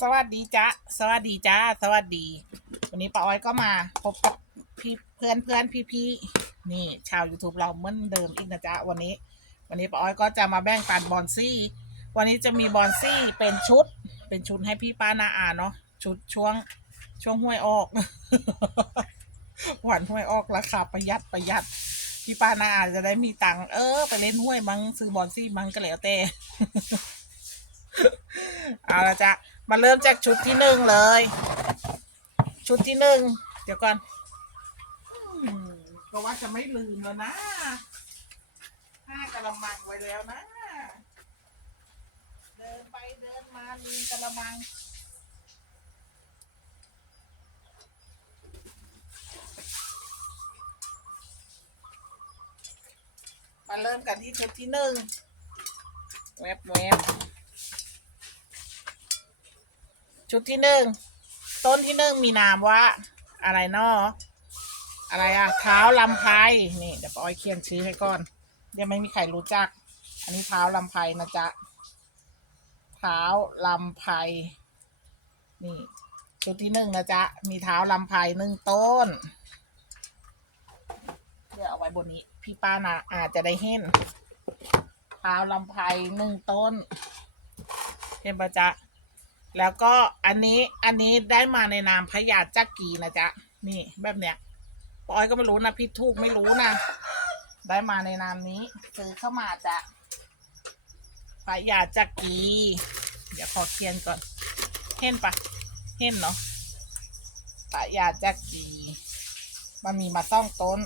สวัสดีจ้าสวัสดีจ้าสวัสดี วันนี้ป้าอ้อยก็มาพบกับพี่เพื่อนเพื่อนพี่พี่ๆนี่ ชาว YouTube เราเหมือนเดิมอีกนะจ๊ะวันนี้ วันนี้ป้าอ้อยก็จะมาแบ่งปันบอนซี่ วันนี้จะมีบอนซี่เป็นชุด เป็นชุดให้พี่ป้านาอาเนาะชุดช่วงช่วงห้วยออก หวานห้วยออกราคาประหยัดประหยัดพี่ป้านาอาจะได้มีตังค์เออไปเล่นห้วยมั้งซื้อบอนซี่มั้งก็แล้วแต่เอาละจ้ะ มาเริ่มจากชุดที่หนึ่งเลย ชุดที่หนึ่งเดี๋ยวก่อนอืมก็ว่าจะไม่ลืมแล้วนะห้ากะละมังไว้แล้วนะ เดินไปเดินมาลืมกะละมังมาเริ่มกันที่ชุดที่หนึ่งแวบแวบ ชุดที่หนึ่งต้นที่หนึ่งมีนามว่า อะไรเนาะอะไรอะเท้าลำไพนี่เดี๋ยวปาอ้อยเขียนชื่อให้ก่อนยังไม่มีใครรู้จัก อันนี้เท้าลำไพนะจ๊ะเท้าลำไพนี่ชุดที่หนึ่งนะจ๊ะมีเท้าลำไพหนึ่งต้นเดี๋ยวเอาไว้บนนี้ พี่ป้านะอาจจะได้เห็นเท้าลำไพหนึ่งต้นเห็นปะจ๊ะ แล้วก็อันนี้อันนี้ได้มาในนามพญาจักกีนะจ๊ะ นี่แบบเนี้ยปอยก็ไม่รู้นะพิดทูกไม่รู้นะได้มาในนามนี้ซื้อเข้ามาจ้ะพญาจักกีเดี๋ยวขอเขียนก่อน เห็นปะเห็นเนาะพญาจักกีมันมีมาต้องต้น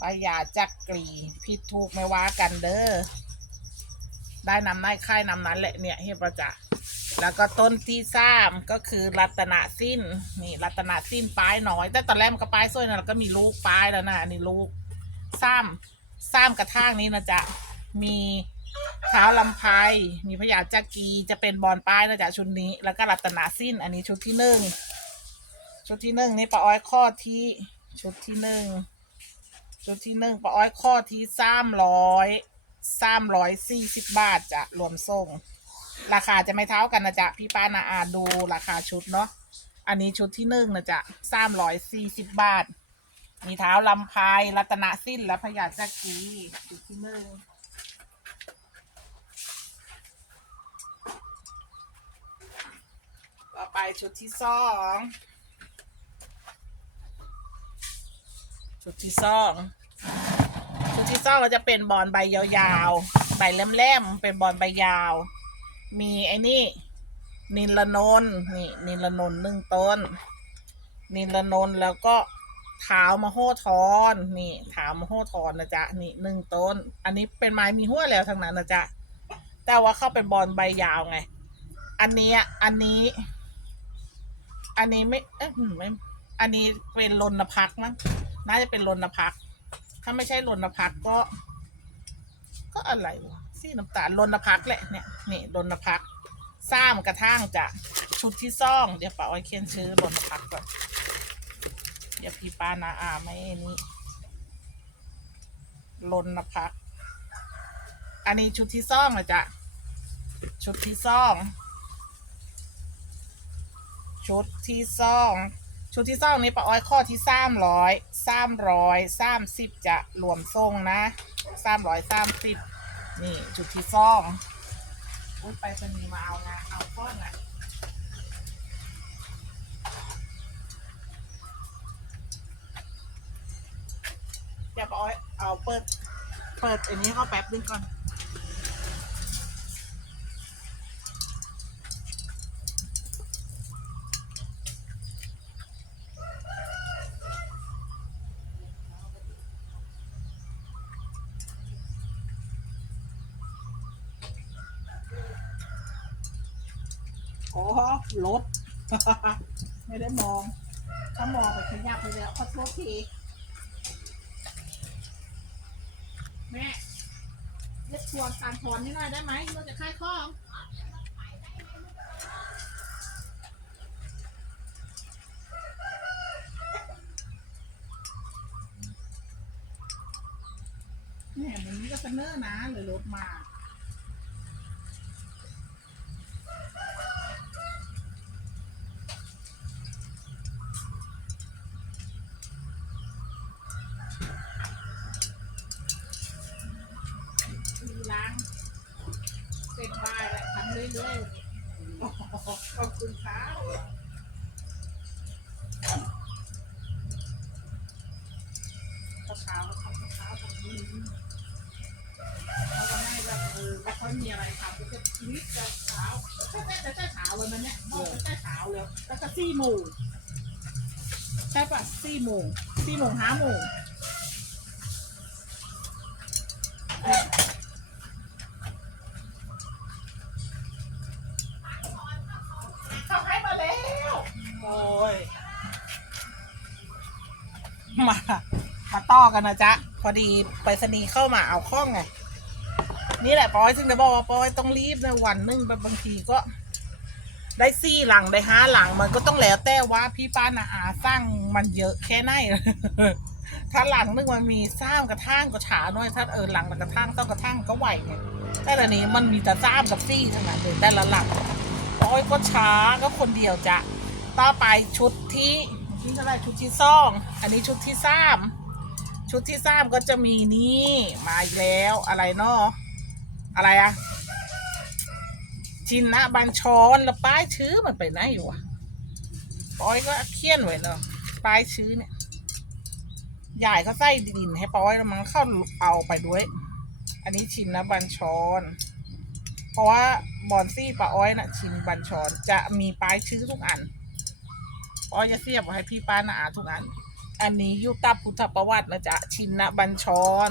พญาจักรีพิดทูกไม่ว่ากันเด้อได้นำได้ค่ายนำนั้นแหละเนี่ยเห็นประจักษ์ แล้วก็ต้นที่สามก็คือรัตนสิ้นนี่รัตนสิ้นปลายน้อย แต่ตอนแรกมันก็ปลายสวยนะแล้วก็มีลูกปลายแล้วนะอันนี้ลูกซ้ำซ้ำกระทั่งนี้นะจ๊ะมีเท้าลำไพมีพญาจักรีจะเป็นบอลป้ายนะจ๊ะชุดนี้ แล้วก็รัตนสิ้น อันนี้ชุดที่หนึ่งชุดที่หนึ่งนี่ปะอ้อยข้อที่ชุดที่หนึ่งชุดที่หนึ่งปะอ้อยข้อที่สามร้อยสามร้อยสี่สิบบาทจะรวมส่ง ราคาจะไม่เท่ากันนะจ๊ะพี่ป้านาอาดูราคาชุดเนาะอันนี้ชุดที่หนึ่งนะจ๊ะสามร้อยสี่สิบบาท มีเท้าลำพายรัตนสิ้นและพญาจักรีชุดที่หนึ่งต่อไปชุดที่สองชุดที่สองชุดที่สองก็จะเป็นบอลใบยาวๆใบแหลมๆเป็นบอลใบยาว มีไอ้นี่ นิลนนท์นี่นิลนนท์หนึ่งต้น นิลนนท์แล้วก็เท้ามโหธรนี่เท้ามโหธรนนะจ๊ะนี่หนึ่งต้น อันนี้เป็นไม้มีหัวแล้วทั้งนั้นนะจ๊ะแต่ว่าเข้าเป็นบอลใบยาวไง อันนี้อันนี้ อันนี้ไม่เอ๊ะไม่ อันนี้เป็นรณพักมั้งน่าจะเป็นรณพัก ถ้าไม่ใช่รณพักก็ ก็อะไรวะ สีน้ำตาลรณพักแหละเนี่ยนี่รณพักซ้ามกระทั่งจะชุดที่ซ่อง เดี๋ยวป้าอ้อยเขียนชื่อรณพักก่อนเดี๋ยวพี่ป้านาอาไม่นี่รณพัก อันนี้ชุดที่ซ่องนะจ๊ะชุดที่ซ่องชุดที่ซ่องชุดที่ซ่องนี้ป้าอ้อยข้อที่สามร้อยสามร้อยสามสิบจะรวมทรงนะสามร้อยสามสิบ นี่จุดที่ซ่องอุ้ยไปสนีมาเอานะเอาก้อนนะเดี๋ยวป้าอ้อยเอาเปิด เปิดอันนี้เข้าแป๊บนึงก่อน โอ้รถ ไม่ได้มอง ถ้ามองไปขยับไปแล้วขอโทษทีแม่เล็กชวนการถอนนิดหน่อยได้ไหมเราจะค่ายข้องแม่มันนี้ก็เสนอนะเลยรถมา ด้วยขอบคุณครับข้าวเช้าข้าวเช้าทำนี้เขาจะไม่แบบเออไม่ค่อยมีอะไรทำก็จะนิดจะเช้าแต่แต่แต่เช้าเลยมันเนี่ยมองแต่เช้าเลยแล้วก็สี่โมงใช่ปะสี่โมงสี่โมงห้าโมง เขาให้มาแล้ว โอ้ย มา มาต่อกันนะจ๊ะ พอดีไปรษณีย์เข้ามาเอาข้องไง นี่แหละปอยจึงได้บอกว่าปอยต้องรีบในวันหนึงแบบบางทีก็ ได้สี่หลังได้ห้าหลังมันก็ต้องแล้วแต่ว่าพี่ป้านาอาสร้างมันเยอะแค่ไหน ถ้าหลังนึงมันมีสร้างกระทั่งก็ฉาหน่อยถ้าเออหลังกระทั่งต้องกระทั่งก็ไหวไงแต่ละนี้มันมีแต่สร้างกับซี่ทั้งนั้นเลยแต่ละหลัง โอ้ยก็ช้าก็คนเดียวจะ ต่อไปชุดที่ที่เท่าไรชุดที่สองอันนี้ชุดที่สามชุดที่สามก็จะมีนี่มาอีกแล้วอะไรเนาะอะไรอะชินนะบัญชรแล้วป้ายชื่อมันไปไหนอยู่วะปอยก็เขียนไว้เนาะป้ายชื่อเนี่ยยายเขาใส่ดินให้ปอยแล้วมันเข้าเอาไปด้วย อันนี้ชินนะบัญชรเพราะว่าบอนซี่ปลาอ้อยนะชินบัญชรจะมีป้ายชื่อทุกอัน อ้อยจะเสียบให้พี่ป้านาอาทุกอัน อันนี้ยุคตับพุทธประวัตินะจ๊ะ ชินนะบัญชร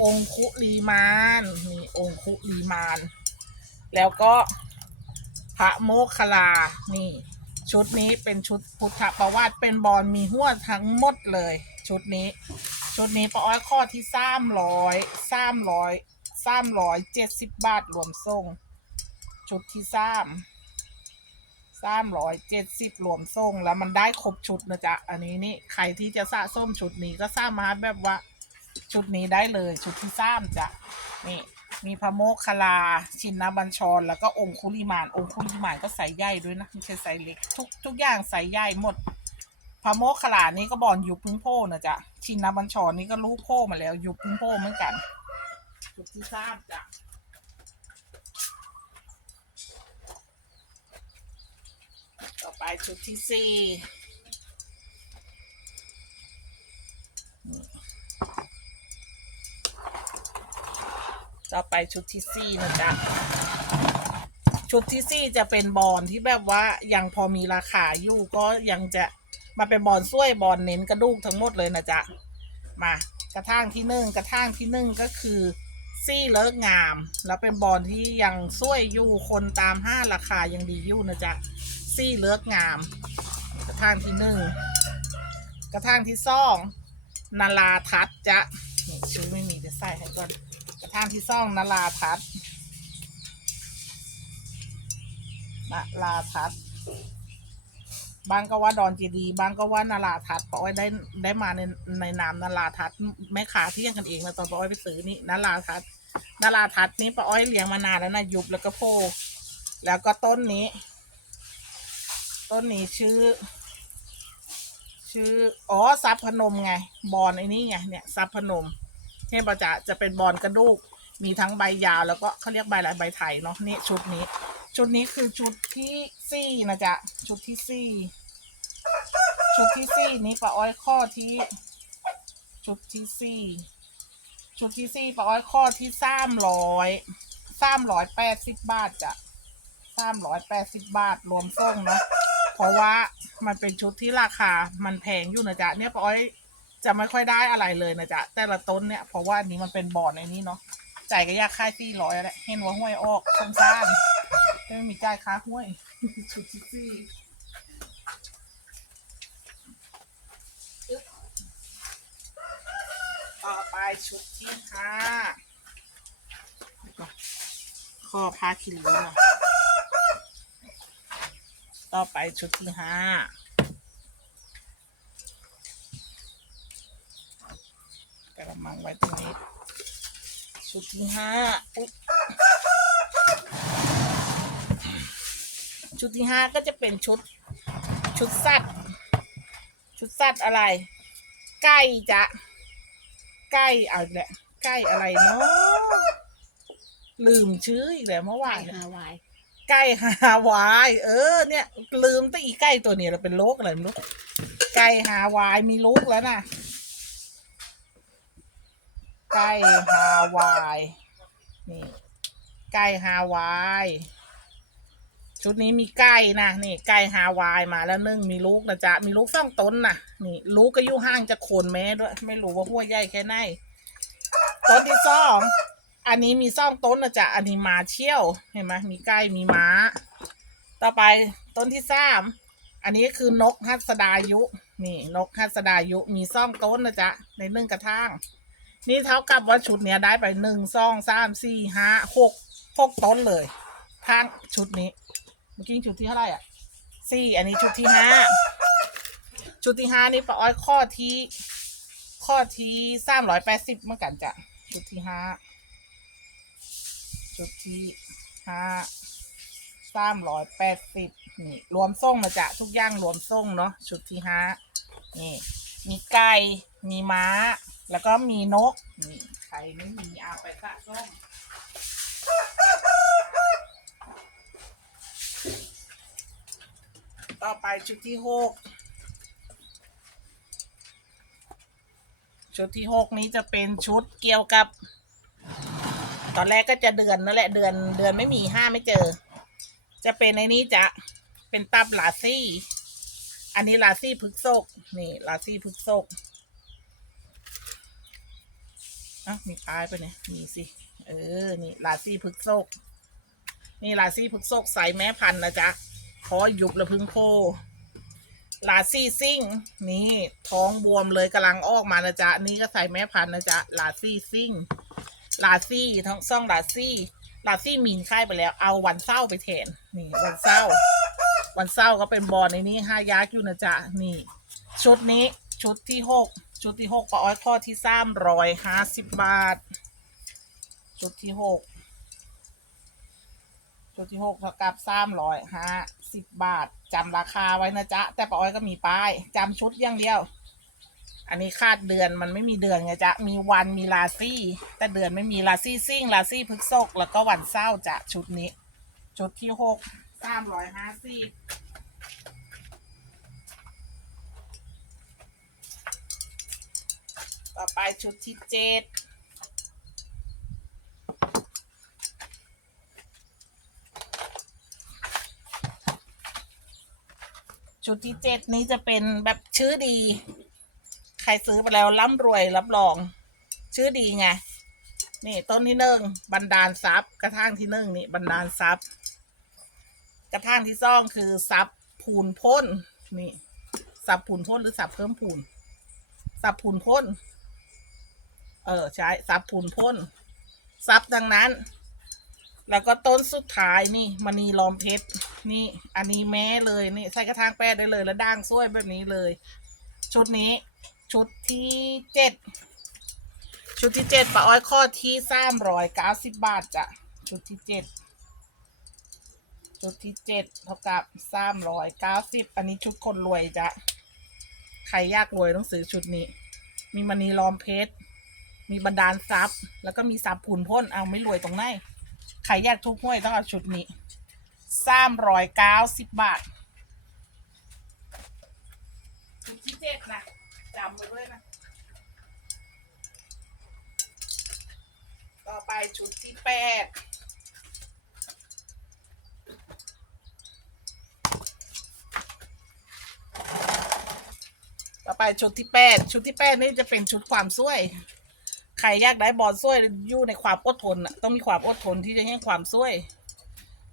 องคุลีมานมีองคุลีมาน แล้วก็พระโมคคลา นี่ ชุดนี้เป็นชุดพุทธประวัติเป็นบอลมีหัวทั้งหมดเลย ชุดนี้ ชุดนี้ป้าอ้อยข้อที่สามร้อยสามร้อยสามร้อยเจ็ดสิบบาทรวมส่ง ชุดที่สาม สามร้อยเจ็ดสิบรวมส่งแล้วมันได้ครบชุดนะจ๊ะ อันนี้นี่ใครที่จะสะส้มชุดนี้ก็สามารถแบบว่า ชุดนี้ได้เลยชุดที่สามจ้ะนี่มีพระโมคคลา ชินนบัญชร แล้วก็องคุลิมาน องคุลิมานก็ใส่ใหญ่ด้วยนะไม่ใช่ใส่เล็ก ทุกทุกอย่างใส่ใหญ่หมดพระโมคคลานี่ก็บอลยุคพึ่งโพนะจ๊ะ ชินนบัญชรนี่ก็รู้โพมาแล้วยุคพึ่งโพเหมือนกันชุดที่สามจ้ะ ต่อไปชุดที่สี่ต่อไปชุดที่สี่นะจ๊ะ ชุดที่สี่จะเป็นบอลที่แบบว่ายังพอมีราคาอยู่ก็ยังจะมาเป็นบอลซ้วยบอลเน้นกระดูกทั้งหมดเลยนะจ๊ะ มากระทั่งที่หนึ่งกระทั่งที่หนึ่งก็คือซี่เลิกงาม แล้วเป็นบอลที่ยังซ้วยอยู่คนตามห้าราคายังดีอยู่นะจ๊ะ ซี่เลิกงาม กระทั่งที่หนึ่งกระทั่งที่สองนาราทัศจะนี่ชื่อไม่มีจะใส่ให้ก่อนกระทั่งที่สองนาราทัศนาราทัศบางก็ว่าดอนเจดีบางก็ว่านาราทัศเพราะว่าได้ได้มาในในนามนาราทัศแม่ค้าเที่ยงกันเองนะตอนป้าอ้อยไปซื้อนี่นาราทัศนาราทัศน์นี่ป้าอ้อยเลี้ยงมานานแล้วนะยุบแล้วก็โพแล้วก็ต้นนี้ ต้นนี้ชื่อ ชื่อ อ๋อซับพนมไง บอลไอ้นี่ไง เนี่ยซับพนม เทพจะจะเป็นบอลกระดูก มีทั้งใบยาวแล้วก็เขาเรียกใบอะไรใบไถเนาะ นี่ชุดนี้ ชุดนี้คือชุดที่สี่นะจ๊ะ ชุดที่สี่ ชุดที่สี่นี้ป้าอ้อยข้อที่ ชุดที่สี่ ชุดที่สี่ป้าอ้อยข้อที่สามร้อยสามร้อยแปดสิบบาทจ้ะสามร้อยแปดสิบบาทรวมส่งเนาะ เพราะว่ามันเป็นชุดที่ราคามันแพงอยู่นะจ๊ะเนี่ยป้าอ้อยจะไม่ค่อยได้อะไรเลยนะจ๊ะแต่ละต้นเนี่ยเพราะว่าอันนี้มันเป็นบอร์ดในนี้เนาะจ่ายก็ยากค่ายสี่ร้อยแหละเห็นว่าห้วยออกสงสารไม่มีจ่ายค่าห้วยชุดที่ต่อไปชุดที่ห้าข้อผ้าคิริวเนาะ ต่อไปชุดที่ห้ากระมังไว้ตรงนี้ ชุดที่ห้าอุ๊ยชุดที่ห้าก็จะเป็นชุด ชุดสัตว์ ชุดสัตว์อะไร ไก่จะไก่เอาอีกแหละไก่อะไรเนาะลืมชื่ออีกแล้วเมื่อวานเนี่ย ฮาวาย ไก่ฮาวาย เออ เนี่ย ลืมตั้งอีไก่ตัวนี้เราเป็นโรคอะไรไม่รู้ไก่ฮาวายมีลูกแล้วนะไก่ฮาวายนี่ไก่ฮาวายชุดนี้มีไก่นะนี่ไก่ฮาวายมาแล้วนึ่งมีลูกนะจ๊ะมีลูกสองต้นนะนี่ลูกก็อยู่ห่างจากโคนแม่ด้วยไม่รู้ว่าหัวใหญ่แค่ไหนต้นที่สอง อันนี้มีซ่องต้นนะจ๊ะอันนี้มาเชี่ยวเห็นไหมมีไก่มีม้า ต่อไปต้นที่สามอันนี้คือนกฮัสดายุนี่นกฮัสดายุมีซ่องต้นนะจ๊ะในนึ่งกระทางนี่เท่ากับว่าชุดเนี้ยได้ไปหนึ่งซองสามสี่ห้าหกหกต้นเลยทางชุดนี้เมื่อกี้ชุดที่เท่าไหร่อะสี่อันนี้ชุดที่ห้าชุดที่ห้านี่ปะอ้อยข้อที่ข้อที่สามร้อยแปดสิบเมื่อกันจ้ะชุดที่ห้า ชุดที่ห้าสามร้อยแปดสิบนี่รวมส่งนะจ๊ะทุกอย่างรวมส่งเนาะชุดที่ห้านี่ มีไก่ มีม้า แล้วก็มีนก นี่ใครไม่มีเอาไปสะส้มต่อไปชุดที่หกชุดที่หกนี้จะเป็นชุดเกี่ยวกับ ตอนแรกก็จะเดือนนั่นแหละเดือนเดือนไม่มีห้าไม่เจอ จะเป็นในนี้จะเป็นตับลาซี่ อันนี้ลาซี่พึกโซกนี่ลาซี่พึกโซกอะมีปลายไปเนี่ยมีสิ เออ นี่ลาซี่พึกโซกนี่ลาซี่พึกโซกใส่แม่พันธุ์นะจ๊ะคอยุบและพึ่งโพลาซี่ซิ่ง นี่ ท้องบวมเลยกำลังออกมานะจ๊ะ นี่ก็ใส่แม่พันธุ์นะจ๊ะลาซี่ซิ่ง ลาซี่ท้องซ่องลาซี่ลาซี่มีนค่ายไปแล้ว เอาวันเศร้าไปแทนนี่วันเศร้า วันเศร้าก็เป็นบอลในนี้ห้ายักษ์อยู่นะจ๊ะนี่ ชุดนี้ชุดที่หกชุดที่หกปอ้อยข้อที่สามร้อยห้าสิบบาท ชุดที่หกชุดที่หกเท่ากับสามร้อยห้าสิบบาทจำราคาไว้นะจ๊ะแต่ปอ้อยก็มีป้ายจำชุดอย่างเดียว อันนี้คาดเดือนมันไม่มีเดือนไงจ๊ะ มีวันมีลาซี่ แต่เดือนไม่มีลาซี่ซิ่งลาซี่พฤกษกแล้วก็วันเศร้าจ้ะชุดนี้ ชุดที่หกสามร้อยห้าสิบต่อไปชุดที่เจ็ดชุดที่เจ็ดนี้จะเป็นแบบชื่อดี รซื้อไปแล้วร่ำรวยรับรอง ชื่อดีไง นี่ต้นที่หนึ่งบันดาลทรัพย์ กระทั่งที่หนึ่งนี่บันดาลทรัพย์ กระทั่งที่สองคือทรัพย์พูนพ้นนี่ทรัพย์พูนพ้นหรือทรัพย์เพิ่มพูนทรัพย์พูนพ้นเออใช่ทรัพย์พูนพ้นทรัพย์ดังนั้น แล้วก็ต้นสุดท้ายนี่มณีล้อมเพชรนี่ อันนี้แม้เลยนี่ใส่กระถางแป้ได้เลยแล้วด่างสวยแบบนี้เลย ชุดนี้ ชุดที่เจ็ดชุดที่เจ็ดปะอ้อยข้อที่สามร้อยเก้าสิบบาทจ้ะชุดที่เจ็ดชุดที่เจ็ดเท่ากับสามร้อยเก้าสิบอันนี้ชุดคนรวยจ้ะใครยากรวยต้องซื้อชุดนี้ มีมณีล้อมเพชรมีบรรดาลทรัพย์ แล้วก็มีทรัพย์ผุนพ้นเอาไม่รวยตรงไหนใครอยากทุกห้วยต้องเอาชุดนี้สามร้อยเก้าสิบบาทชุดที่เจ็ดนะำไว้ด้วยนะ ต่อไปชุดที่แปดต่อไปชุดที่แปดชุดที่แปดนี่จะเป็นชุดความสวย ใครอยากได้บอลช่วยอยู่ในความอดทนน่ะต้องมีความอดทนที่จะให้ความช่วย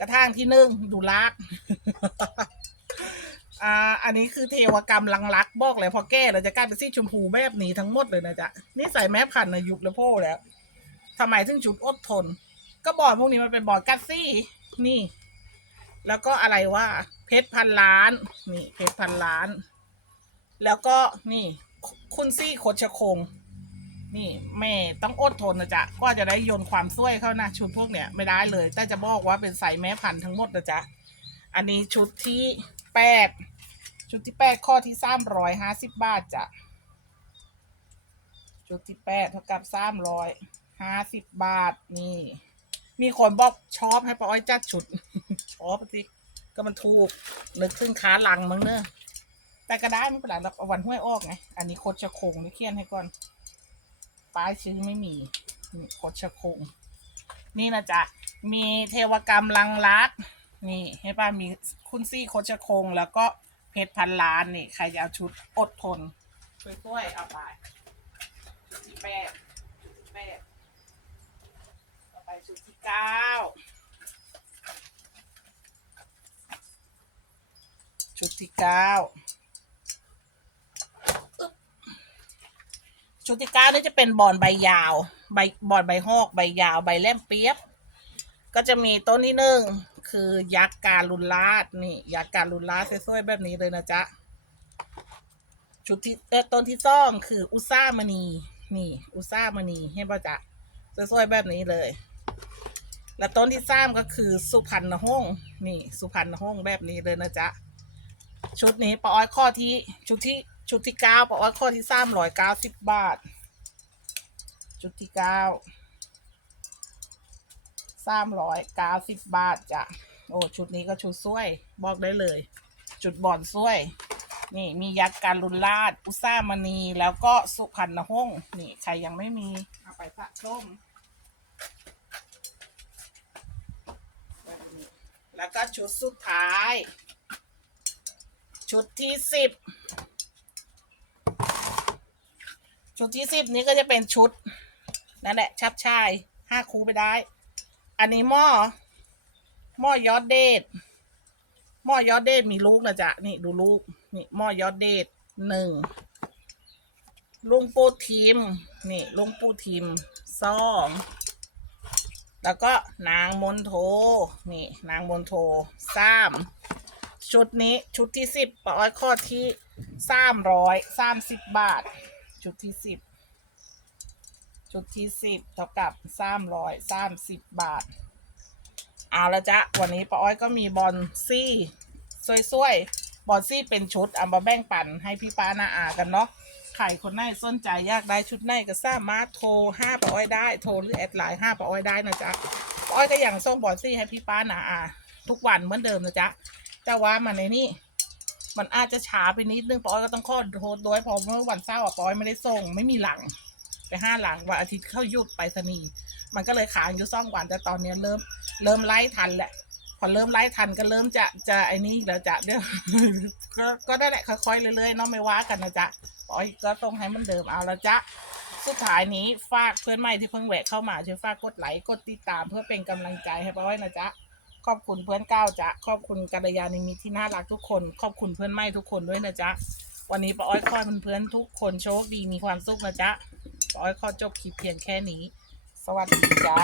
กระทั่งที่หนึ่งดูลาก อ่า อันนี้คือเทวกรรมลังลักบอกเลยพอแก้เราจะกลายเป็นสีชมพูแบบนี้ทั้งหมดเลยนะจ๊ะนี่ใส่แม่พันนะยุบแล้วพ่อแล้วทำไมถึงจุดอดทน ก็บอลพวกนี้มันเป็นบอลกัตซี่นี่ แล้วก็อะไรว่าเพชรพันล้าน นี่เพชรพันล้าน แล้วก็นี่คุณซี่โคชคง นี่แม่ต้องอดทนนะจ๊ะก็จะได้โยนความช่วยเข้านะชุดพวกเนี้ยไม่ได้เลย แต่จะบอกว่าเป็นใส่แม่พันทั้งหมดนะจ๊ะ อันนี้ชุดที่แปดชุดที่แปดข้อที่สามร้อยห้าสิบบาทจ้ะชุดที่แปดเท่ากับสามร้อยห้าสิบบาทนี่ มีคนบอกชอบให้ป้าอ้อยจัดชุดชอบสิก็มันถูกนึกถึงขาหลังมึงเนอะแต่ก็ได้ไม่เป็นไรเราเอาวันห้วยออกไง อันนี้โคดชะโคงนี่เขียนให้ก่อนป้ายชื่อไม่มีนี่โคดชะโคง นี่นะจ๊ะมีเทวกรรมลังรัก นี่ให้ป้ามีคุณซี่โคดชะโคง แล้วก็เพชรพันล้านนี่ใครจะเอาชุดอดทนช่วยๆเอาไปชุดที่แปดชุดที่แปดต่อไปชุดที่เก้าชุดที่เก้าอึ๊บชุดที่เก้านี่จะเป็นบอนใบยาว ใบบอนใบหอก ใบยาว ใบแหลมเปียบ ก็จะมีต้นที่หนึ่ง คือยักษ์การลุนลาดนี่ยักษ์การลุนลาดสวยๆแบบนี้เลยนะจ๊ะชุดที่เออต้นที่สองคืออุซ่ามณี นี่ อุซ่ามณีให้ป่ะจ๊ะสวยๆแบบนี้เลย และต้นที่สามก็คือสุพรรณหงส์นี่ สุพรรณหงส์แบบนี้เลยนะจ๊ะชุดนี้ปาอ้อยข้อที่ ชุดที่ชุดที่เก้าปอ้อยข้อที่สามร้อยเก้าสิบบาท ชุดที่เก้า สามร้อยเก้าสิบบาทจ้ะ โอ้ ชุดนี้ก็ชุดสวย บอกได้เลย จุดบอนสวย นี่มียักษ์การลุนลาด อุซ่ามณีแล้วก็สุพรรณหงส์นี่ ใครยังไม่มีเอาไปสะสมแล้วก็ชุดสุดท้าย ชุดที่สิบชุดที่สิบนี้ก็จะเป็นชุด นั่นแหละ ชับชายห้าคูไปได้ อันนี้หม้อหม้อยอดเดทหม้อยอดเดทมีลูกนะจ๊ะนี่ดูลูกนี่หม้อยอดเดทหนึ่งลุงปูทีมนี่ลุงปูทีมสองแล้วก็นางมนโทนี่นางมนโทสามชุดนี้ชุดที่สิบปาอ้อยข้อที่สามร้อยสามสิบบาท ชุดที่สิบ ชุดที่สิบเท่ากับสามร้อยสามสิบบาท เอาละจ๊ะวันนี้ป้าอ้อยก็มีบอลซี่สวยๆบอลซี่เป็นชุดเอามาแบ่งปันให้พี่ป้านาอากันเนาะใครคนไหนสนใจอยากได้ชุดไหนก็สามารถโทรห้าป้าอ้อยได้โทรหรือแอดไลน์ห้าป้าอ้อยได้นะจ๊ะป้าอ้อยก็ยังส่งบอลซี่ให้พี่ป้านาอาทุกวันเหมือนเดิมนะจ๊ะแต่ว่ามันในนี่มันอาจจะช้าไปนิดนึงปอ้อยก็ต้องขอโทษด้วยเพราะเมื่อวันเสาร์อะปอยไม่ได้ส่งไม่มีหลัง ห้าหลังวันอาทิตย์เข้ายุดไปสนีย์มันก็เลยค้างอยู่สองวันแต่ตอนนี้เริ่มเริ่มไล่ทันแหละ พอเริ่มไล่ทันก็เริ่มจะจะไอ้นี่แล้วจะเดี๋ยวก็ก็ได้แหละค่อยๆเรื่อยๆเนาะไม่ว่ากันนะจ๊ะปอยก็ส่งให้มันเดิมเอาละจ๊ะสุดท้ายนี้ฝากเพื่อนใหม่ที่เพิ่งแหวะเข้ามาช่วยฝากกดไลค์กดติดตามเพื่อเป็นกำลังใจให้ป้าอ้อยนะจ๊ะขอบคุณเพื่อนก้าวจ๊ะขอบคุณกัลยาณิมิตรที่น่ารักทุกคน ขอบคุณเพื่อนไม่ทุกคนด้วยนะจ๊ะวันนี้ป้าอ้อยขอให้เพื่อนๆทุกคนโชคดีมีความสุขนะจ๊ะ อ้อยขอจบคลิปเพียงแค่นี้ สวัสดีจ้า